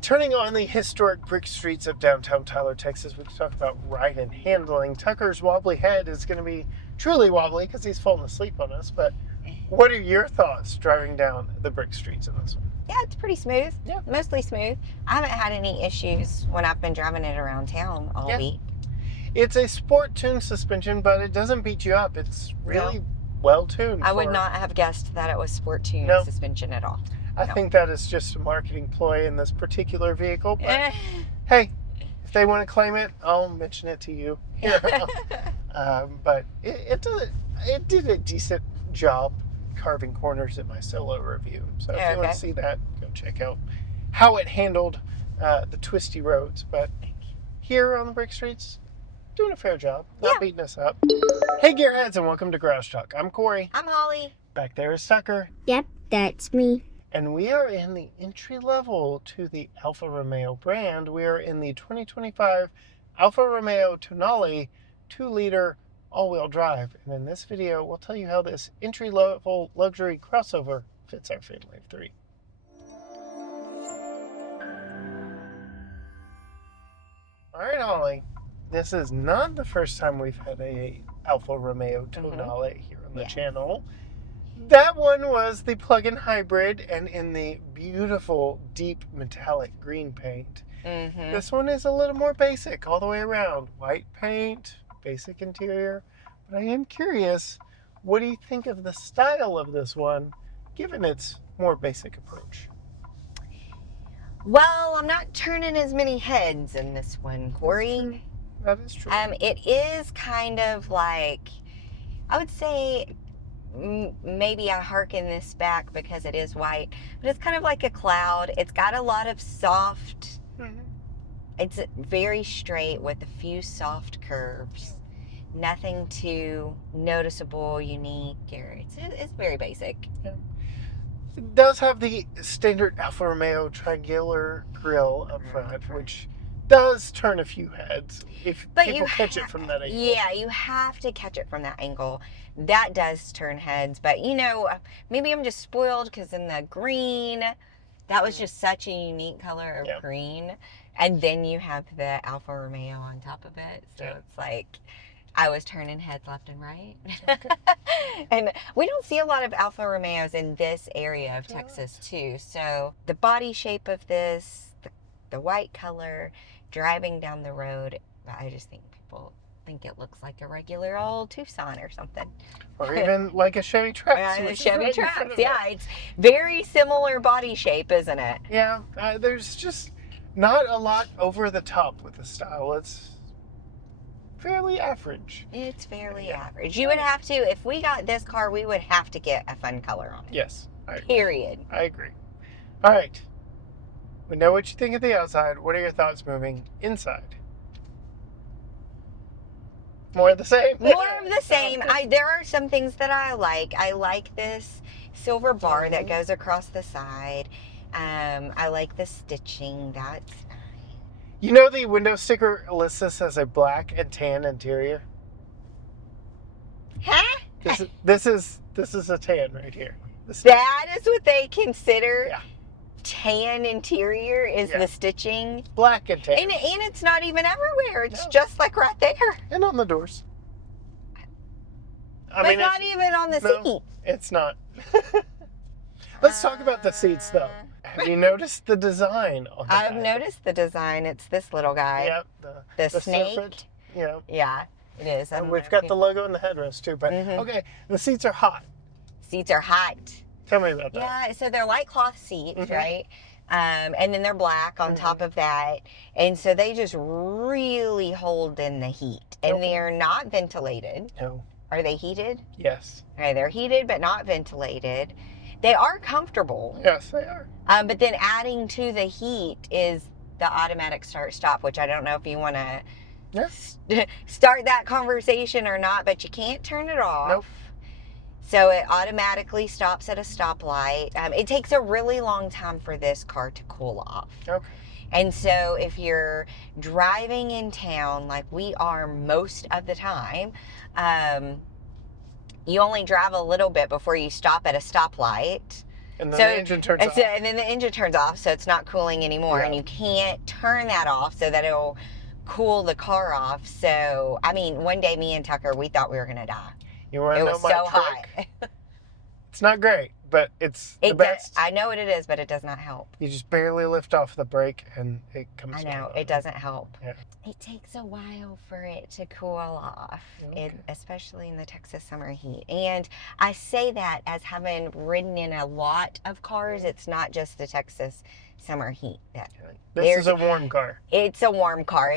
Turning on the historic brick streets of downtown Tyler, Texas, we talk about ride and handling. Tucker's wobbly head is going to be truly wobbly because he's fallen asleep on us. But what are your thoughts driving down the brick streets in this one? Yeah, it's pretty smooth. Yeah. Mostly smooth. I haven't had any issues when I've been driving it around town all week. It's a sport-tuned suspension, but it doesn't beat you up. It's really well-tuned. I would not have guessed that it was sport-tuned suspension at all. I think that is just a marketing ploy in this particular vehicle. But hey, if they want to claim it, I'll mention it to you. But it did a decent job carving corners in my solo review. So if you want to see that, go check out how it handled the twisty roads. But here on the brick streets, doing a fair job, not beating us up. Hey gearheads, and welcome to Garage Talk. I'm Corey. I'm Holly. Back there is Tucker. Yep, that's me. And we are in the entry level to the Alfa Romeo brand. We are in the 2025 Alfa Romeo Tonale 2-liter all-wheel drive. And in this video, we'll tell you how this entry-level luxury crossover fits our family of three. All right, Holly. This is not the first time we've had a Alfa Romeo Tonale here on the channel. That one was the plug-in hybrid and in the beautiful deep metallic green paint. This one is a little more basic all the way around. White paint, basic interior. But I am curious, what do you think of the style of this one, given its more basic approach? Well, I'm not turning as many heads in this one, Corey. That is true. It is kind of like, I would say, maybe I harken this back because it is white, but it's kind of like a cloud. It's got a lot of soft, it's very straight with a few soft curves. Nothing too noticeable, unique, or it's very basic. Yeah. It does have the standard Alfa Romeo triangular grille up front, which does turn a few heads if people catch it from that angle. Yeah, you have to catch it from that angle. That does turn heads, but maybe I'm just spoiled because in the green, that was just such a unique color of green. And then you have the Alfa Romeo on top of it. So it's like I was turning heads left and right. And we don't see a lot of Alfa Romeos in this area of Texas too. So the body shape of this, the white color, driving down the road, I just think people think it looks like a regular old Tucson or something. Or even like a Chevy Trax. A Chevy Trax, it's very similar body shape, isn't it? Yeah, there's just not a lot over the top with the style. It's fairly average. It's fairly average. You would have to, if we got this car, we would have to get a fun color on it. Yes. I agree. Period. I agree. All right. We know what you think of the outside. What are your thoughts moving inside? More of the same? More of the same. There are some things that I like. I like this silver bar that goes across the side. I like the stitching. That's nice. You know the window sticker lists this as a black and tan interior? Huh? This is a tan right here. That is what they consider. Yeah. Tan interior is the stitching. Black and tan. And it's not even everywhere. It's just like right there. And on the doors. But not even on the seat. No, it's not. Let's talk about the seats, though. Have you noticed the design on the I've back? noticed the design. It's this little guy. Yeah. The snake. Serpent. Yeah. Yeah, it is. And we've got the logo in the headrest, too. But, okay, the seats are hot. Seats are hot. Tell me about that. Yeah, so they're light cloth seats, right? And then they're black on top of that. And so they just really hold in the heat. And they're not ventilated. No. Are they heated? Yes. Okay, they're heated but not ventilated. They are comfortable. Yes, they are. But then adding to the heat is the automatic start-stop, which I don't know if you want to start that conversation or not, but you can't turn it off. Nope. So it automatically stops at a stoplight. It takes a really long time for this car to cool off. Okay. And so if you're driving in town like we are most of the time, you only drive a little bit before you stop at a stoplight. And then the engine turns off. And then the engine turns off, so it's not cooling anymore. Yeah. And you can't turn that off so that it'll cool the car off. So, I mean, one day me and Tucker, we thought we were going to die. You want to It know was my so trick? hot. It's not great, but it's the best. I know what it is, but it does not help. You just barely lift off the brake and it comes I know, down. it doesn't help. Yeah. It takes a while for it to cool off, especially in the Texas summer heat. And I say that as having ridden in a lot of cars. It's not just the Texas summer heat. This is a warm car. It's a warm car.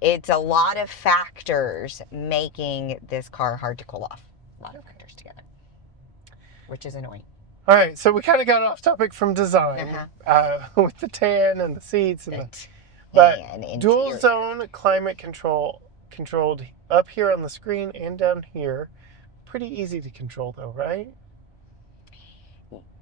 It's a lot of factors making this car hard to cool off. A lot of factors together, which is annoying. All right, so we kind of got off topic from design with the and the seats but dual zone climate controlled up here on the screen and down here. Pretty easy to control though, right?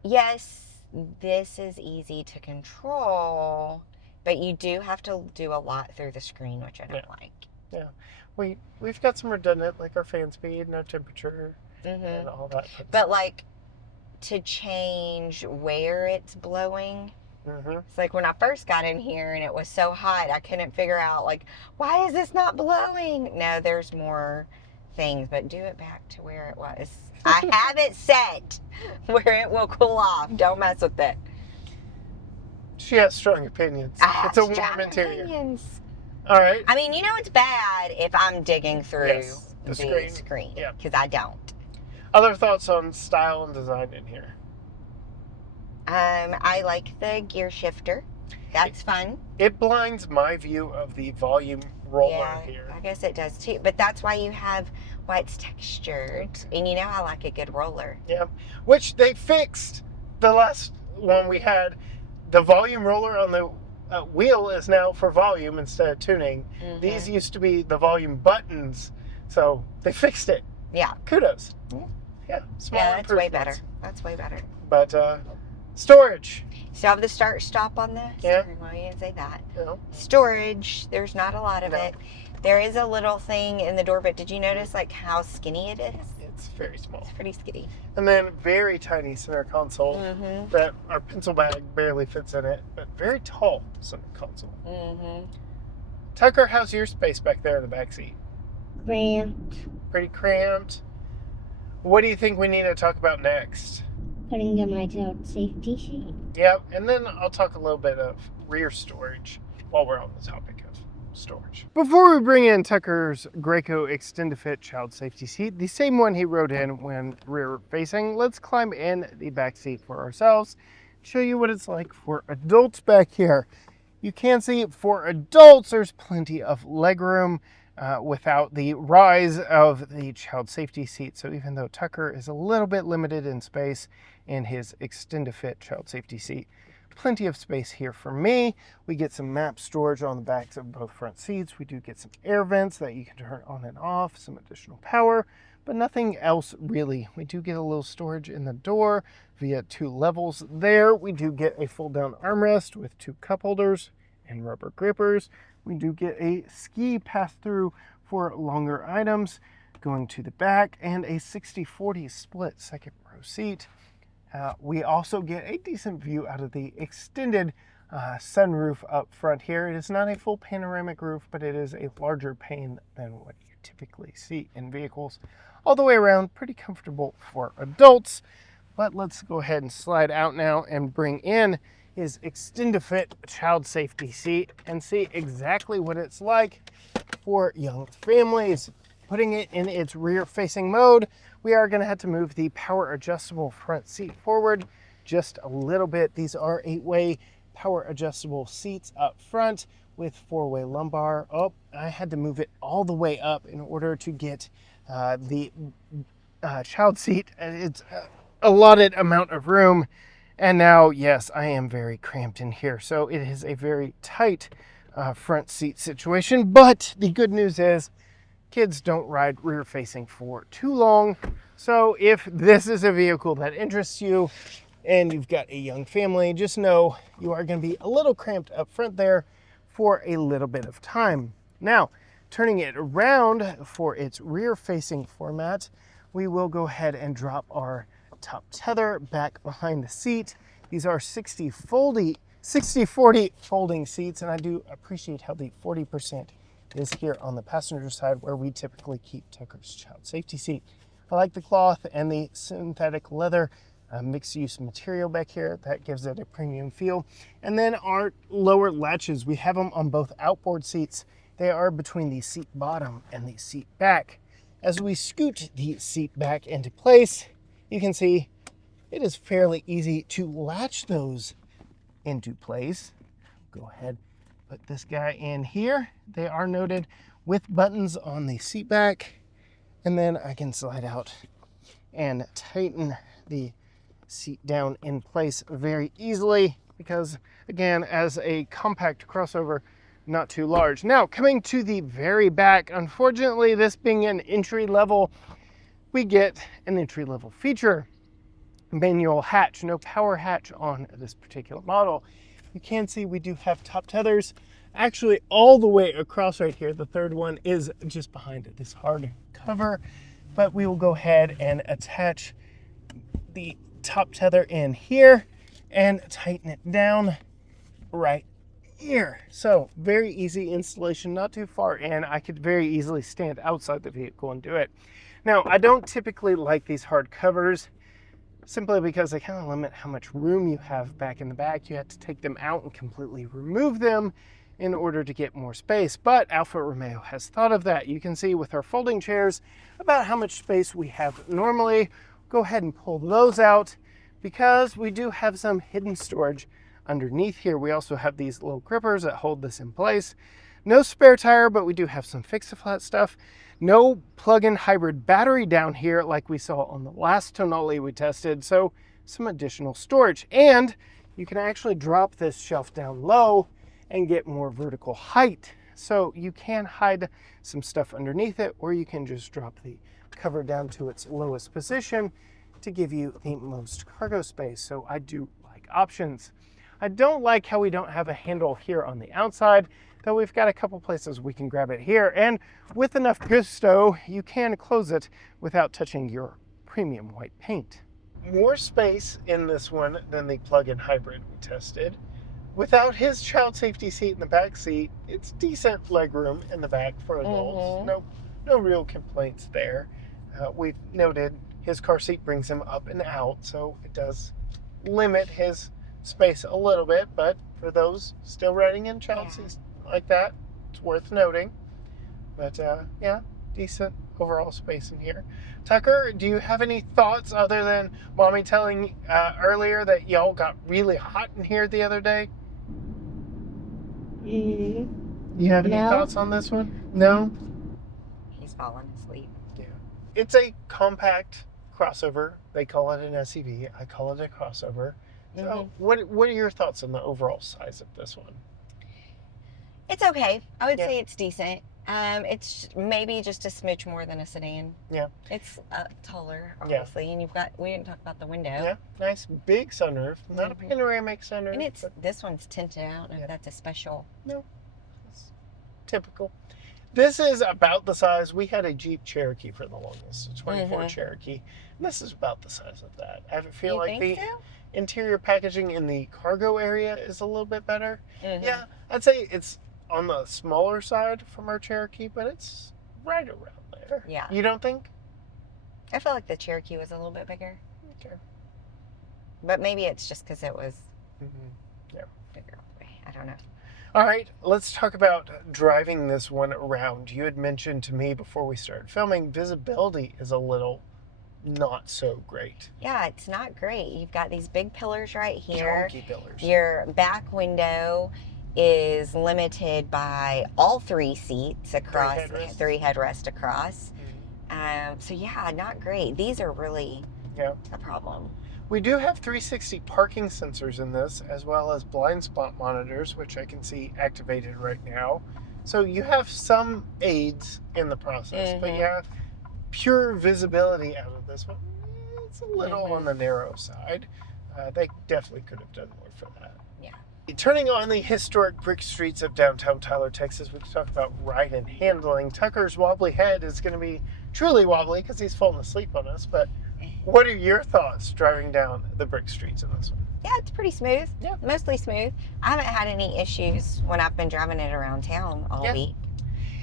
Yes, this is easy to control, but you do have to do a lot through the screen, which I don't like. Yeah, we've got some redundant, like our fan speed, no temperature, and all that. But like to change where it's blowing. It's like when I first got in here and it was so hot, I couldn't figure out like, why is this not blowing? No, there's more things, but do it back to where it was. I have it set where it will cool off. Don't mess with it. She has strong opinions. It's a warm interior. Opinions. All right. I mean, you know it's bad if I'm digging through the screen. Yeah. Because I don't. Other thoughts on style and design in here? I like the gear shifter. That's fun. It blinds my view of the volume roller here. I guess it does too. But that's why you have why it's textured. And you know I like a good roller. Yeah. Which they fixed the last one we had. The volume roller on the wheel is now for volume instead of tuning. These used to be the volume buttons. So they fixed it. Yeah. Kudos. Yeah. Small that's way better. That's way better. But storage. So have the start stop on this? Yeah. Well, you didn't say that. No. Storage. There's not a lot of it. There is a little thing in the door, but did you notice like how skinny it is? It's very small. It's pretty skinny. And then very tiny center console that our pencil bag barely fits in it, but very tall center console. Tucker, how's your space back there in the back seat? Cramped. Pretty cramped. What do you think we need to talk about next? Putting in my child safety seat. Yeah, and then I'll talk a little bit of rear storage while we're on the topic of storage. Before we bring in Tucker's Graco Extend-to-Fit child safety seat, the same one he rode in when rear facing, let's climb in the back seat for ourselves, show you what it's like for adults back here. You can see for adults there's plenty of legroom without the rise of the child safety seat. So even though Tucker is a little bit limited in space in his Extend-to-Fit child safety seat, plenty of space here for me. We get some map storage on the backs of both front seats. We do get some air vents that you can turn on and off, some additional power, but nothing else really. We do get a little storage in the door via 2 levels there. We do get a fold down armrest with 2 cup holders and rubber grippers. We do get a ski pass-through for longer items going to the back and a 60-40 split second row seat. We also get a decent view out of the extended sunroof up front here. It is not a full panoramic roof, but it is a larger pane than what you typically see in vehicles. All the way around, pretty comfortable for adults. But let's go ahead and slide out now and bring in his Extend-to-Fit child safety seat and see exactly what it's like for young families. Putting it in its rear-facing mode, we are going to have to move the power adjustable front seat forward just a little bit. These are 8-way power adjustable seats up front with 4-way lumbar. Oh, I had to move it all the way up in order to get the child seat. It's allotted amount of room. And now, yes, I am very cramped in here. So it is a very tight front seat situation. But the good news is kids don't ride rear facing for too long. So if this is a vehicle that interests you and you've got a young family, just know you are going to be a little cramped up front there for a little bit of time. Now, turning it around for its rear facing format, we will go ahead and drop our top tether back behind the seat. These are 60-40 folding seats, and I do appreciate how the 40% is here on the passenger side where we typically keep Tucker's child safety seat. I like the cloth and the synthetic leather mixed use material back here. That gives it a premium feel. And then our lower latches, we have them on both outboard seats. They are between the seat bottom and the seat back. As we scoot the seat back into place, you can see it is fairly easy to latch those into place. Go ahead, put this guy in here. They are noted with buttons on the seat back. And then I can slide out and tighten the seat down in place very easily because, again, as a compact crossover, not too large. Now, coming to the very back, unfortunately, this being an entry level, we get an entry level feature. Manual hatch, no power hatch on this particular model. You can see we do have top tethers actually all the way across right here. The third one is just behind this hard cover, but we will go ahead and attach the top tether in here and tighten it down right here. So very easy installation, not too far in. I could very easily stand outside the vehicle and do it. Now, I don't typically like these hard covers simply because they kind of limit how much room you have back in the back. You have to take them out and completely remove them in order to get more space, but Alfa Romeo has thought of that. You can see with our folding chairs about how much space we have normally. Go ahead and pull those out because we do have some hidden storage underneath here. We also have these little grippers that hold this in place. No spare tire, but we do have some fix-a-flat stuff. No plug-in hybrid battery down here like we saw on the last Tonale we tested, so some additional storage. And you can actually drop this shelf down low and get more vertical height. So you can hide some stuff underneath it, or you can just drop the cover down to its lowest position to give you the most cargo space. So I do like options. I don't like how we don't have a handle here on the outside, though we've got a couple places we can grab it here. And with enough gusto, you can close it without touching your premium white paint. More space in this one than the plug-in hybrid we tested. Without his child safety seat in the back seat, it's decent legroom in the back for adults. No real complaints there. We've noted his car seat brings him up and out, so it does limit his space a little bit, but for those still riding in child seats like that, it's worth noting. But yeah, decent overall space in here. Tucker, do you have any thoughts other than Mommy telling earlier that y'all got really hot in here the other day? You have any thoughts on this one? No? He's fallen asleep. Yeah. It's a compact crossover. They call it an SUV. I call it a crossover. So what are your thoughts on the overall size of this one? It's okay. I would say it's decent. It's maybe just a smidge more than a sedan. Yeah. It's taller, obviously, and we didn't talk about the window. Yeah, nice big sunroof. Not a panoramic sunroof. And this one's tinted out. I don't know if that's a special. No, it's typical. This is about the size. We had a Jeep Cherokee for the longest, a 24 Cherokee. And this is about the size of that. I feel like the interior packaging in the cargo area is a little bit better. Yeah, I'd say it's on the smaller side from our Cherokee, but it's right around there. Yeah. You don't think? I feel like the Cherokee was a little bit bigger. Okay. But maybe it's just because it was bigger. I don't know. All right, let's talk about driving this one around. You had mentioned to me before we started filming, visibility is a little not so great. Yeah, it's not great. You've got these big pillars right here. Chunky pillars. Your back window is limited by all three seats across, three headrests across. So yeah, not great. These are really a problem. We do have 360 parking sensors in this, as well as blind spot monitors, which I can see activated right now. So you have some aids in the process, but yeah, pure visibility out of this one, it's a little on the narrow side. They definitely could have done more for that. Yeah. Turning on the historic brick streets of downtown Tyler, Texas, we can talk about ride and handling. Tucker's wobbly head is going to be truly wobbly because he's fallen asleep on us, but What are your thoughts driving down the brick streets in this one? Yeah, it's pretty smooth. Yeah. Mostly smooth. I haven't had any issues when I've been driving it around town all week.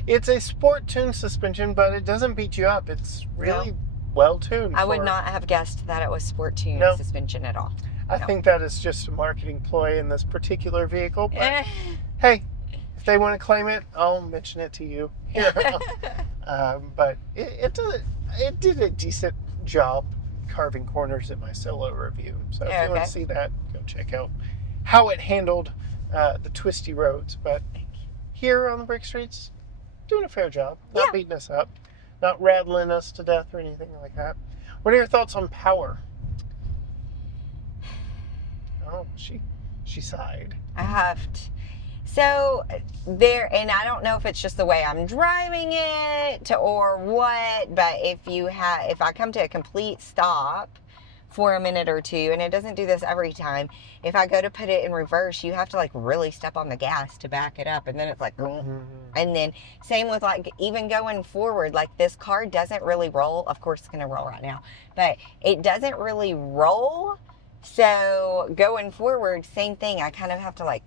It's a sport-tuned suspension, but it doesn't beat you up. It's really well-tuned. I would not have guessed that it was sport-tuned suspension at all. I think that is just a marketing ploy in this particular vehicle. But hey, if they want to claim it, I'll mention it to you here. But it did a decent job carving corners in my solo review. So if you want to see that, go check out how it handled the twisty roads. But here on the brick streets, doing a fair job. Not beating us up, not rattling us to death or anything like that. What are your thoughts on power? Oh, she sighed. I have to. So there, and I don't know if it's just the way I'm driving it or what, but if I come to a complete stop for a minute or two, and it doesn't do this every time, if I go to put it in reverse, you have to like really step on the gas to back it up, and then it's like, and then same with like even going forward, like this car doesn't really roll. Of course it's gonna roll right now, but it doesn't really roll. So going forward, same thing. I kind of have to like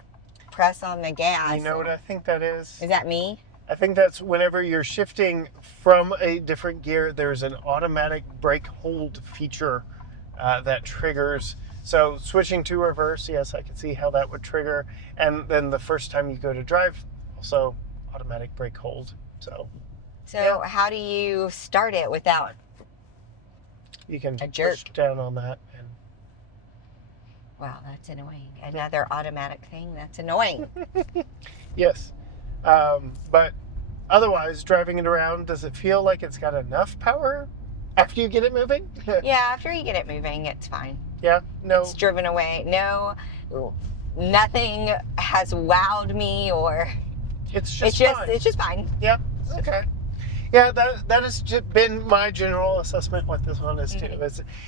press on the gas. You know what I think that is? Is that me? I think that's whenever you're shifting from a different gear, there's an automatic brake hold feature that triggers. So switching to reverse, yes, I can see how that would trigger. And then the first time you go to drive, also automatic brake hold. So how do you start it without you can a jerk? Push down on that. And wow, that's annoying. Another automatic thing that's annoying. Yes. But otherwise, driving it around, does it feel like it's got enough power after you get it moving? Yeah, after you get it moving, it's fine. Yeah? No. It's driven away. No, nothing has wowed me or... It's just fine. It's just fine. Yeah, okay. Yeah, that has been my general assessment what this one is too.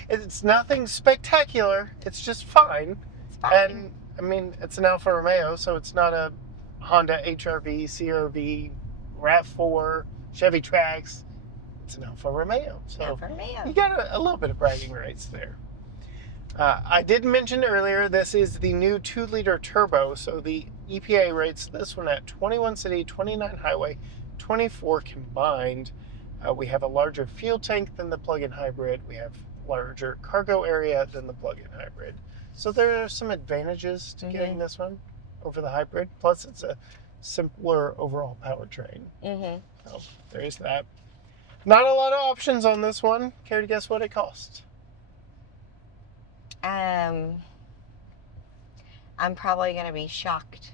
It's nothing spectacular. It's just fine. It's fine. And, I mean, it's an Alfa Romeo, so it's not a Honda HR-V, CR-V, RAV4, Chevy Trax. It's an Alfa Romeo. So Alfa Romeo. You got a little bit of bragging rights there. I did mention earlier, this is the new 2-liter turbo, so the EPA rates this one at 21 city, 29 highway, 24 combined. We have a larger fuel tank than the plug-in hybrid. We have larger cargo area than the plug-in hybrid. So there are some advantages to getting this one over the hybrid. Plus, it's a simpler overall powertrain. So there is that. Not a lot of options on this one. Care to guess what it costs? I'm probably going to be shooketh.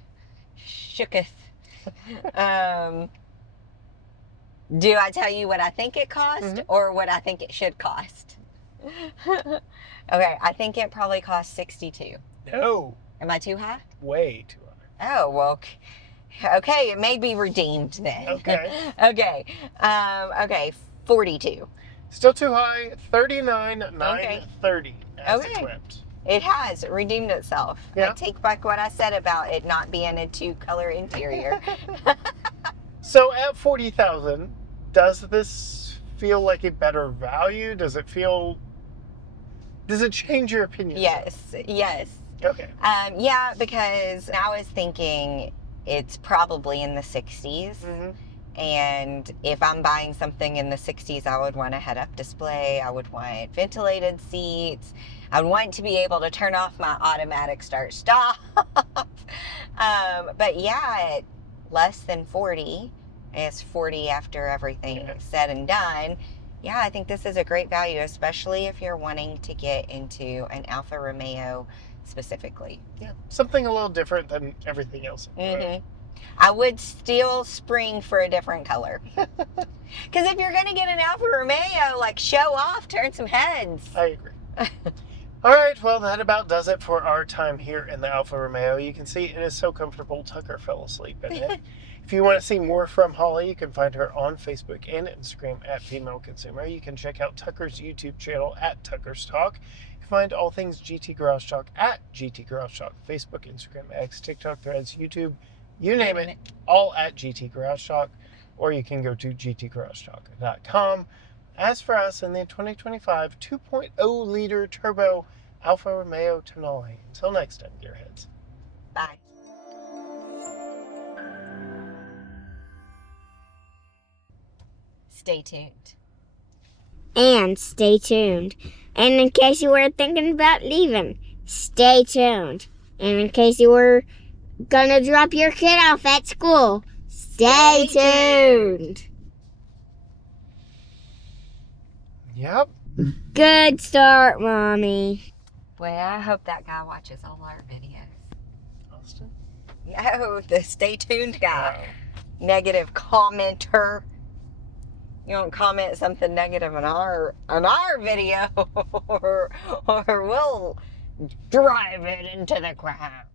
Do I tell you what I think it cost or what I think it should cost? Okay, I think it probably cost $62. No. Am I too high? Way too high. Oh, well, okay, it may be redeemed then. Okay. Okay, okay, 42. Still too high, 39,930 as equipped. It has redeemed itself. Yeah. I take back what I said about it not being a 2-color interior. So at $40,000, does this feel like a better value? Does it change your opinion? Yes. Okay. Yeah, because I was thinking it's probably in the 60s. And if I'm buying something in the 60s, I would want a head-up display. I would want ventilated seats. I would want to be able to turn off my automatic start-stop. But yeah, at less than 40, it's 40 after everything said and done. Yeah, I think this is a great value, especially if you're wanting to get into an Alfa Romeo specifically. Yeah, something a little different than everything else. I would still spring for a different color. Because if you're going to get an Alfa Romeo, like, show off, turn some heads. I agree. All right, well, that about does it for our time here in the Alfa Romeo. You can see it is so comfortable, Tucker fell asleep in it. If you want to see more from Holly, you can find her on Facebook and Instagram at Female Consumer. You can check out Tucker's YouTube channel at Tucker's Talk. You can find all things GT Garage Talk at GT Garage Talk, Facebook, Instagram, X, TikTok, Threads, YouTube, you name it, all at GT Garage Talk. Or you can go to gtgaragetalk.com. as for us in the 2025 2.0 liter turbo Alfa Romeo Tonale. Until next time, Gearheads. Bye. Stay tuned. And stay tuned. And in case you were thinking about leaving, stay tuned. And in case you were gonna drop your kid off at school, stay tuned. Yep. Good start, Mommy. Boy, I hope that guy watches all our videos. Austin? No, the stay tuned guy. Negative commenter. You don't comment something negative on our video, or we'll drive it into the ground.